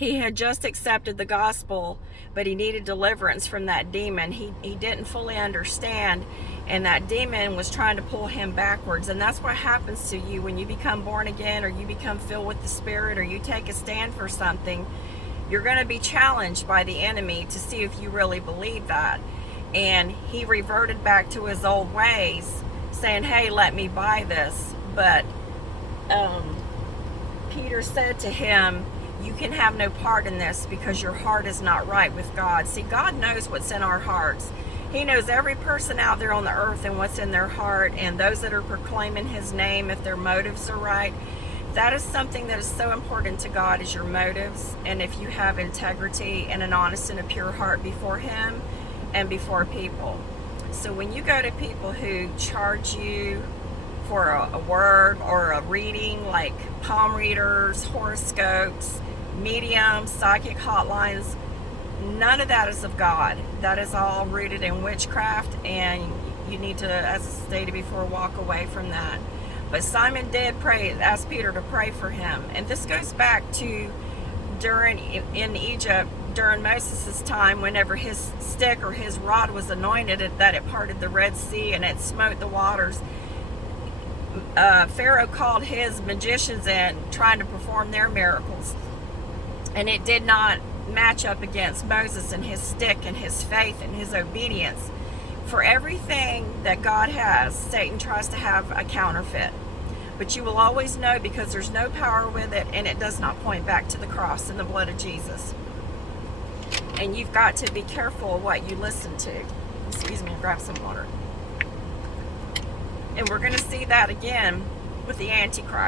He had just accepted the gospel, but he needed deliverance from that demon. He didn't fully understand, and that demon was trying to pull him backwards. And that's what happens to you when you become born again, or you become filled with the Spirit, or you take a stand for something. You're going to be challenged by the enemy to see if you really believe that. And he reverted back to his old ways, saying, hey, let me buy this. But Peter said to him, you can have no part in this because your heart is not right with God. See, God knows what's in our hearts. He knows every person out there on the earth and what's in their heart, and those that are proclaiming his name, if their motives are right. That is something that is so important to God, is your motives, and if you have integrity and an honest and a pure heart before him and before people. So when you go to people who charge you for a word or a reading, like palm readers, horoscopes, mediums, psychic hotlines, none of that is of God. That is all rooted in witchcraft, and you need to, as I stated before, walk away from that. But Simon did pray, ask Peter to pray for him. And this goes back to in Egypt, during Moses' time, whenever his stick or his rod was anointed, that it parted the Red Sea and it smote the waters. Pharaoh called his magicians in, trying to perform their miracles. And it did not match up against Moses and his stick and his faith and his obedience. For everything that God has, Satan tries to have a counterfeit. But you will always know, because there's no power with it, and it does not point back to the cross and the blood of Jesus. And you've got to be careful of what you listen to. Excuse me, grab some water. And we're going to see that again with the Antichrist.